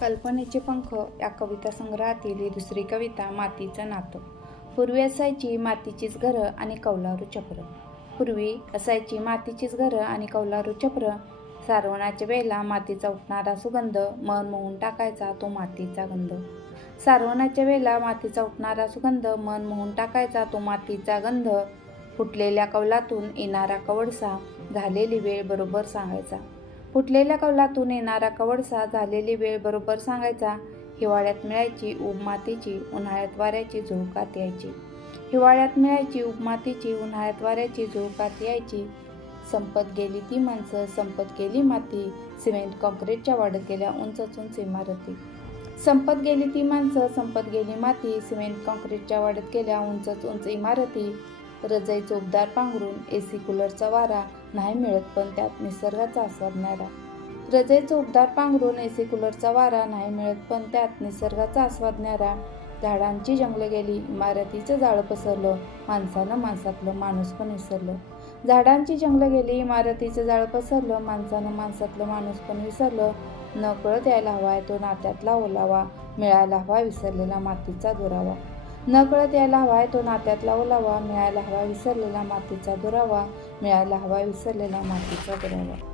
कल्पनेचे पंख या कविता संग्रहातील ही दुसरी कविता मातीचं नातं. पूर्वी असायची मातीचीच घरं आणि कौलारू चक्र पूर्वी असायची मातीचीच घरं आणि कौलारू चक्र सारवणाच्या वेळेला मातीचा उठणारा सुगंध मन मोहून टाकायचा तो मातीचा गंध. सारवणाच्या वेळेला मातीचा उठणारा सुगंध मन मोहून टाकायचा तो मातीचा गंध. फुटलेल्या कौलातून येणारा कवडसा झालेली वेळ बरोबर सांगायचा. फुटलेल्या कौलातून येणारा कवडसा झालेली वेळ बरोबर सांगायचा हिवाळ्यात मिळायची उपमातीची मातीची उन्हाळ्यात वाऱ्याची झोकात यायची. हिवाळ्यात मिळायची उपमातीची मातीची उन्हाळ्यात वाऱ्याची झुळकात यायची. संपत गेली ती माणसं संपत गेली माती सिमेंट कॉन्क्रीटच्या वाढत गेल्या उंचच उंच इमारती. संपत गेली ती माणसं संपत गेली माती सिमेंट कॉन्क्रीटच्या वाढत गेल्या उंचच उंच इमारती. रजई चोपदार पांघरून ए सी कूलरचा वारा नाही मिळत पण त्यात निसर्गाचा आस्वाद न्यारा रजई चोपदार पांघरून एसी कूलरचा वारा नाही मिळत पण त्यात निसर्गाचा आस्वाद न्यारा झाडांची जंगलं गेली इमारतीचं जाळं पसरलं माणसानं माणसातलं माणूस पण विसरलं. झाडांची जंगलं गेली इमारतीचं जाळं पसरलं माणसानं माणसातलं माणूस पण विसरलं. नकळत यायला हवाय तो नात्यातला ओलावा मिळायला हवा विसरलेला मातीचा दुरावा. नकळत यायला हवाय तो नात्यातला ओलावा मिळायला हवा विसरलेला मातीचा दुरावा मिळायला हवा विसरलेला मातीचा दुरावा.